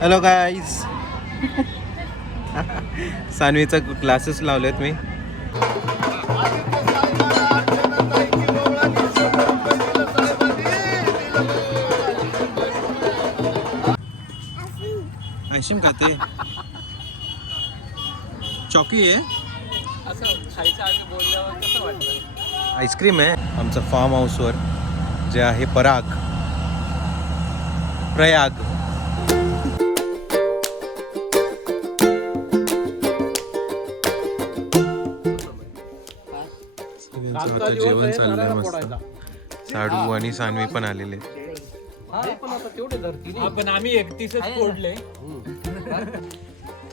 Hello guys. सानवीचा classes लावलेत मी. आयशिम का ते चॉकी आहे. आईस्क्रीम आहे. आमचं फार्म हाऊसवर जे आहे प्रयाग. आता जेवण चाललंय मस्त. साडू आणि सानवी पण आलेले. पण आम्ही 31च फोडले.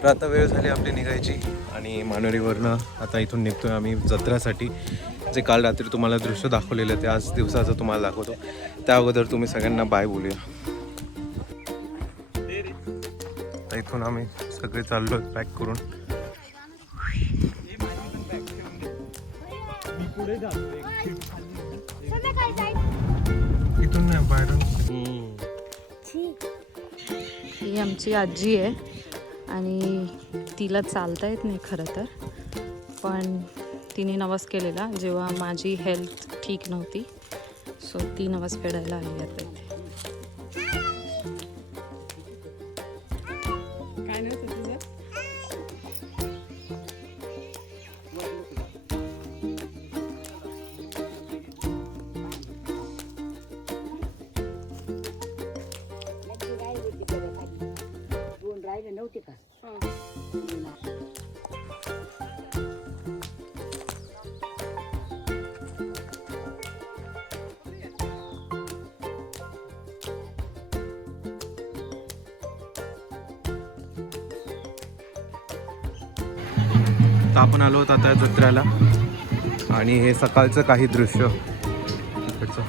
तर आता वेळ झाली आपली निघायची आणि मानोरीवरनं आता इथून निघतोय आम्ही जत्रेसाठी. जे काल रात्री तुम्हाला दृश्य दाखवलेलं ते आज दिवसाचं तुम्हाला दाखवतो. त्या अगोदर तुम्ही सगळ्यांना बाय बोलूया. इथून आम्ही सगळे चाललो पॅक करून. इथून नाही बाहेर. ही आमची आजी आहे आणि तिला चालता येत नाही खरं तर, पण तिने नवस केलेला जेव्हा माझी हेल्थ ठीक नव्हती. सो ती नवस फेडायला आली आता इथे. काय नाही तुझं? नव्हती का? तर आपण आलो होतो आता जत्रेला आणि हे सकाळचं काही दृश्य इकडचं.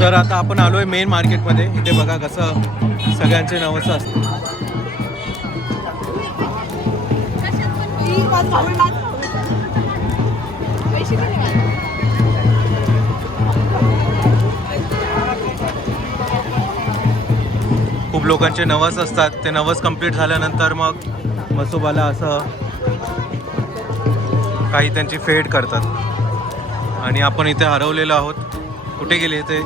तर आता आपण आलोय मेन मार्केटमध्ये. इथे बघा कसं सगळ्यांचे नवस असतं. खूप लोकांचे नवस असतात. ते नवस कंप्लीट झाल्यानंतर मग मसोबाला असं काही त्यांची फेड करतात. आणि आपण इथे हरवलेलो आहोत. कुठे गेले ते?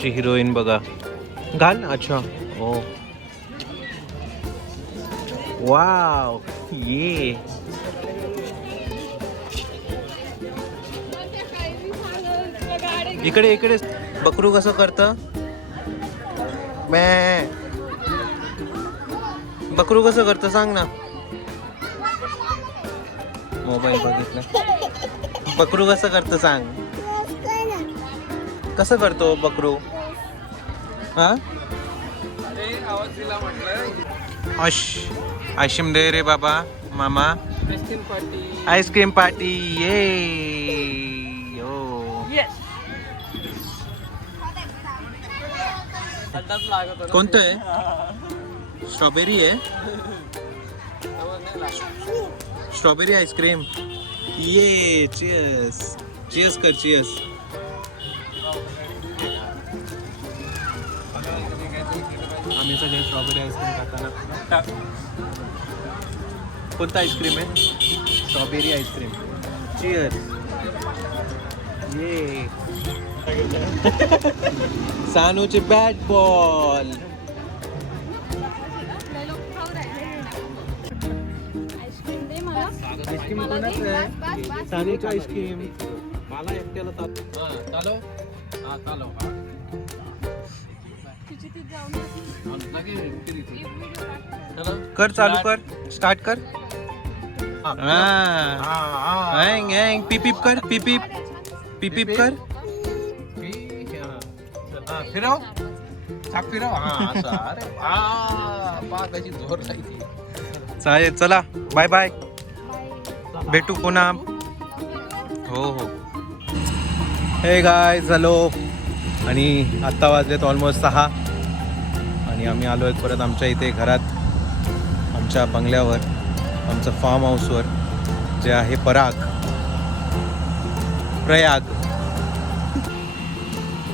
आमची हिरोईन बघा. घाल. अच्छा. ओ वाव. ये इकडे इकडे. बकरू कसं करतं? मॅ. बकरू कसं करतं सांग ना. मोबाईल बघितलं. बकरू कसं करतं सांग. कसं करतो बकरू? हा आवाज दिला म्हटलं. आशिम दे रे बाबा. मामा आईस्क्रीम पार्टी. Ice cream party. ये यो. कोणतं आहे? स्ट्रॉबेरी आहे. Strawberry ice cream. ये चियर्स. चियर्स कर. चियर्स. आम्ही सगळे स्ट्रॉबेरी आईस्क्रीम खाताना. कोणतं आईस्क्रीम आहे? Strawberry ice cream. चियर्स. ये सानूचे बॅट बॉल. आईस्क्रीम कोणाचं आहे? सानूचं आईस्क्रीम. मला एकट्याला चालो. हा चालो. कर. चालू कर. स्टार्ट कर. पिपीप कर. पिपीप. पिपीप कर. फिरव. चाक फिरव. हा असं. अरे पा त्याची जोर जायची. चालेल. चला बाय बाय. भेटू पुन्हा. हो हो. हे गाय झालो. आणि आत्ता वाजलेत ऑलमोस्ट 6 आणि आम्ही आलो आहेत परत आमच्या इथे घरात, आमच्या बंगल्यावर, आमचं फार्म हाऊसवर जे आहे प्रयाग.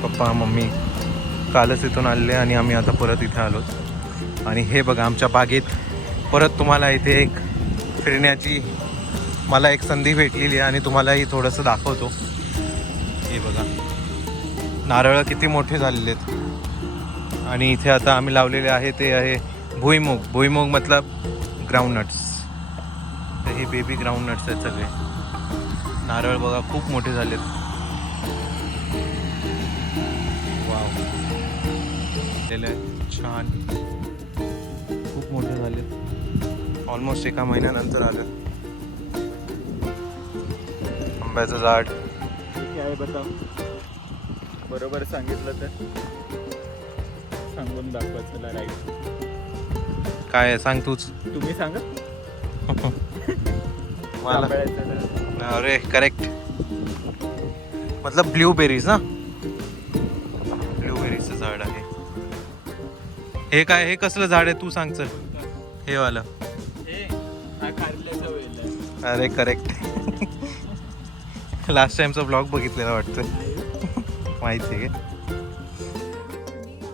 पप्पा मम्मी कालच इथून आलेले आणि आम्ही आता परत इथे आलो. आणि हे बघा आमच्या बागेत परत तुम्हाला इथे एक फिरण्याची मला एक संधी भेटलेली आहे आणि तुम्हालाही थोडंसं दाखवतो. हे बघा नारळ किती मोठे झालेले आहेत. आणि इथे आता आम्ही लावलेले आहे ते आहे भुईमुग. भुईमुग मतलब ग्राउंडनट्स. तर हे बेबी ग्राउंडनट्स आहेत सगळे. नारळ बघा खूप मोठे झालेत. वाव छान. खूप मोठे झालेत. ऑलमोस्ट एका महिन्यानंतर आलं. आंब्याचं झाड काय बता बरोबर सांगितलं तर सांगून दाखवा. चला राईट काय आहे सांग तूच. तुम्ही सांगा. मला अरे करेक्ट मतलब ब्लूबेरीज ना. ब्लूबेरीचं झाड आहे हे. काय हे कसलं झाड आहे तू सांग. चल हे वाला. अरे करेक्ट. लास्ट टाइमचा ब्लॉग बघितलेला वाटतं. माहिती आहे का.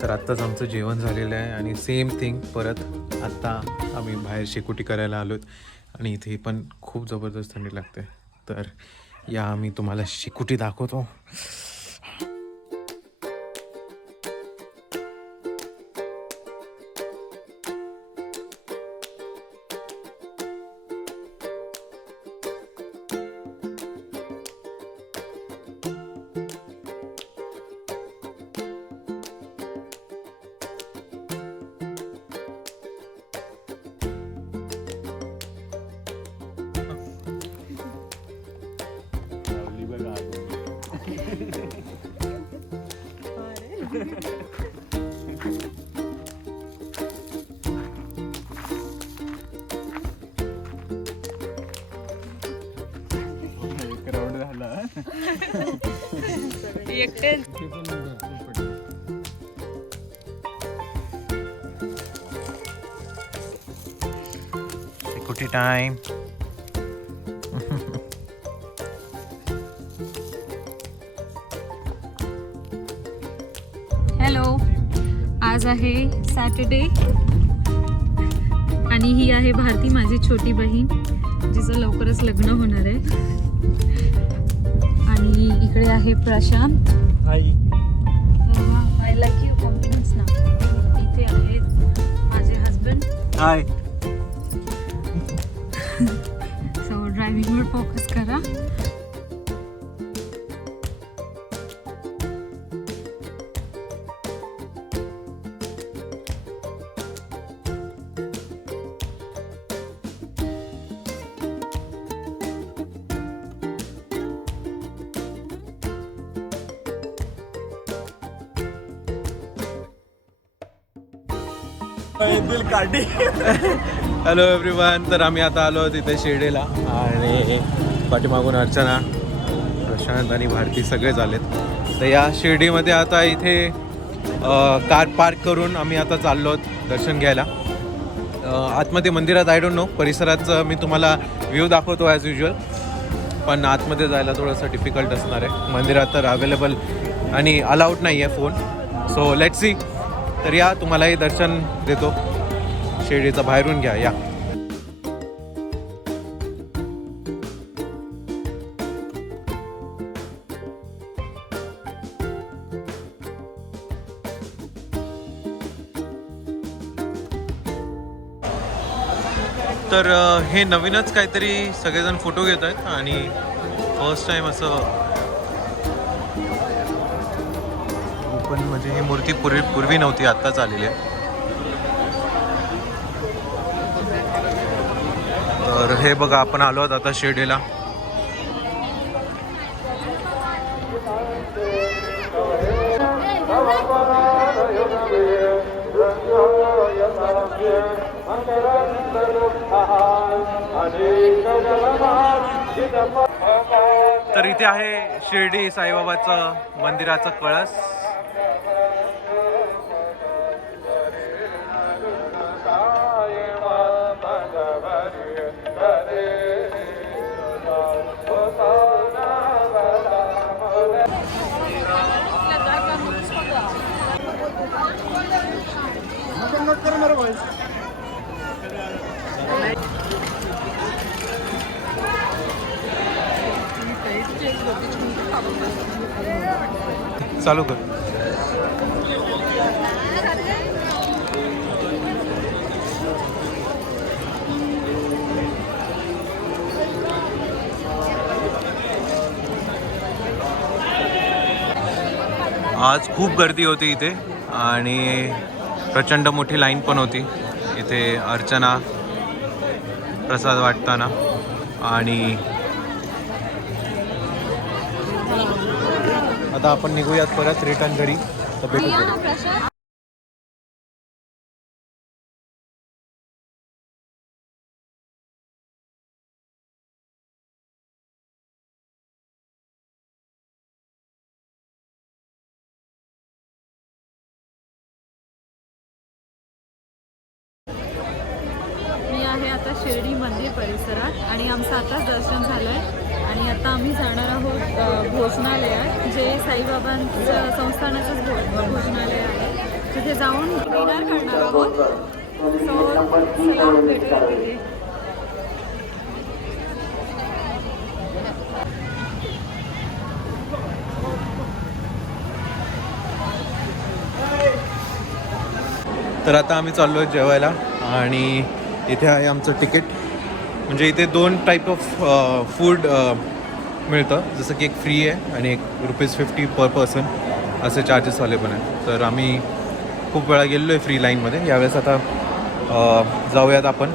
तर आत्ताच आमचं जेवण झालेलं आहे आणि सेम थिंग परत आत्ता आम्ही बाहेर शेकोटी करायला आलो आणि इथे पण खूप जबरदस्त थंडी लागते. तर या आम्ही तुम्हाला शेकोटी दाखवतो. राऊंड झाला. शेकोटी टाइम. हॅलो, आज आहे सॅटर्डे आणि ही आहे भारती, माझी छोटी बहीण, जिचं लवकरच लग्न होणार आहे. आणि इकडे आहे प्रशांत. हाय. हाय. सो ड्रायव्हिंगवर फोकस करा. Hello everyone. तर आम्ही आता आलो तिथे शिर्डीला आणि पाठीमागून अर्चना, प्रशांत आणि भारती सगळे झालेत. तर या शिर्डीमध्ये आता इथे कार पार्क करून आम्ही आता चाललो दर्शन घ्यायला. आतमध्ये मंदिरात आय डोंट नो, परिसराचं मी तुम्हाला व्ह्यू दाखवतो ॲज युजल, पण आतमध्ये जायला थोडंसं डिफिकल्ट असणार आहे. मंदिरात तर अवेलेबल आणि अलाउड नाही आहे फोन. So let's see. तर या, तुम्हालाही दर्शन देतो शिर्डीचं, बाहेरून घ्या या. तर हे नवीनच काहीतरी सगळेजण फोटो घेत आहेत आणि फर्स्ट टाइम असं ओपन, म्हणजे ही मूर्ती पूर्वी नव्हती, आत्ताच आलेली आहे. तर हे बघा, आपण आलो आहोत आता शिर्डीला. तर इथे आहे शिर्डी साईबाबाचं मंदिराचं कळस. चालू कर. आज खूप गर्दी होती इथे आणि प्रचंड मोठी लाईन पण होती इथे अर्चना, प्रसाद वाटताना. आणि आता आपण निघूयात परत रिटर्न घरी. तर भेटू. मी आहे आता शिर्डी मंदिर परिसरात आणि आमचं आताच दर्शन झालं आहे. आणि आता आम्ही जाणार आहोत भोजनालयात, जे साईबाबांचं संस्थानाचंच भोजनालय आहे. तिथे जाऊन डिनर करणार आहोत. सो चला भेटूया तिथे. तर आता आम्ही चाललो आहे जेवायला आणि इथे आहे आमचं तिकीट. म्हणजे इथे 2 टाईप ऑफ फूड मिळतं, जसं की एक फ्री आहे आणि एक ₹50 पर पर्सन असे चार्जेसवाले पण आहेत. तर आम्ही खूप वेळा गेलेलो आहे फ्री लाईनमध्ये. यावेळेस आता जाऊयात आपण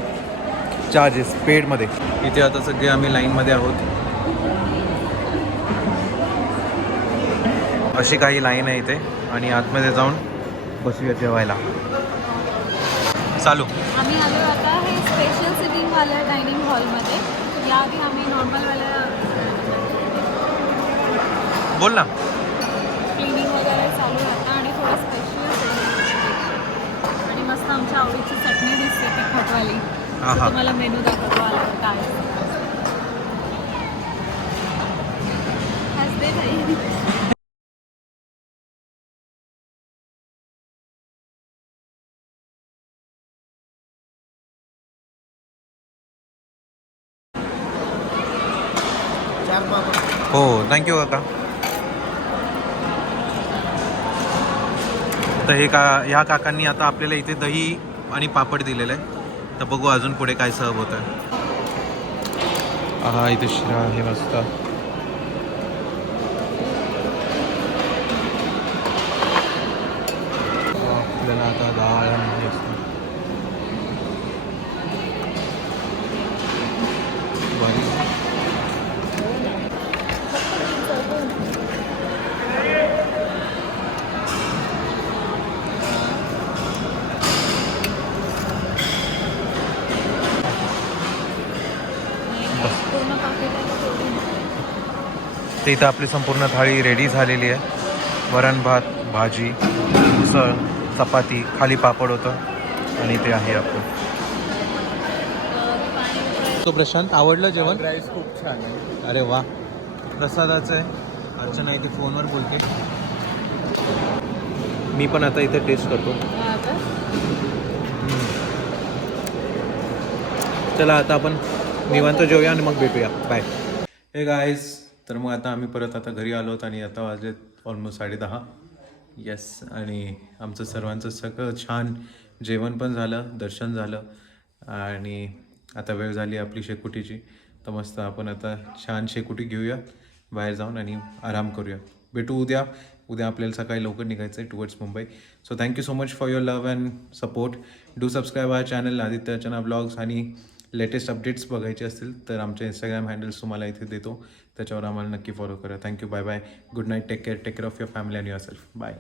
चार्जेस पेडमध्ये. इथे आता सगळे आम्ही लाईनमध्ये आहोत. अशी काही लाईन आहे इथे आणि आतमध्ये जाऊन बसूया जेवायला. चालू. आम्ही आलो आता हे स्पेशल सिटिंगवाल्या डायनिंग हॉलमध्ये. याआधी आम्ही नॉर्मलवाल्या बोल ना. क्लिनिंग वगैरे चालू राहतं आणि थोडं स्पेशल आणि मस्त आमच्या आवडीची चटणी दिसते तिखटवाली. तुम्हाला मेनू दाखवतो आल्यावर काय हसते नाही. हो, थँक्यू काका. तर ह्या काकांनी आता आपल्याला इथे दही आणि पापड दिलेलं आहे. तर बघू अजून पुढे काय सहब होत आहे. हा इथे शिरा आहे मस्त. आपल्याला आता डाळ आणि हे असतं. बरं. ते इथं आपली संपूर्ण थाळी रेडी झालेली आहे. वरण भात, भाजी, उसळ, चपाती, खाली पापड होतं आणि ते आहे आपलं. तो प्रशांत आवडलं जेवण? राईस खूप छान आहे. अरे वा. प्रसादाचं आहे. अर्चना इथे फोनवर बोलते. मी पण आता इथे टेस्ट करतो. चला आता आपण निवांत जेवूया आणि मग भेटूया. बाय. हे गाईज, तर मग आता आम्ही परत आता घरी आलो आहोत आणि आता वाजलेत ऑलमोस्ट 10:30. येस, आणि आमचं सर्वांचं सगळं छान जेवण पण झालं, दर्शन झालं आणि आता वेळ झाली आपली शेकोटीची. तर मस्त आपण आता छान शेकोटी घेऊया बाहेर जाऊन आणि आराम करूया. भेटू उद्या. उद्या आपल्याला सकाळी लवकर निघायचं आहे towards Mumbai. So thank you so much for your love and support. Do subscribe our channel Aditya Archana blogs. आणि लेटेस्ट अपडेट्स बघायचे असतील तर आमचे इंस्टाग्राम हँडल्स तुम्हाला इथे देतो, त्याच्यावर आम्हाला नक्की फॉलो करा. Thank you. Bye bye. Good night. Take care of your family and yourself. Bye.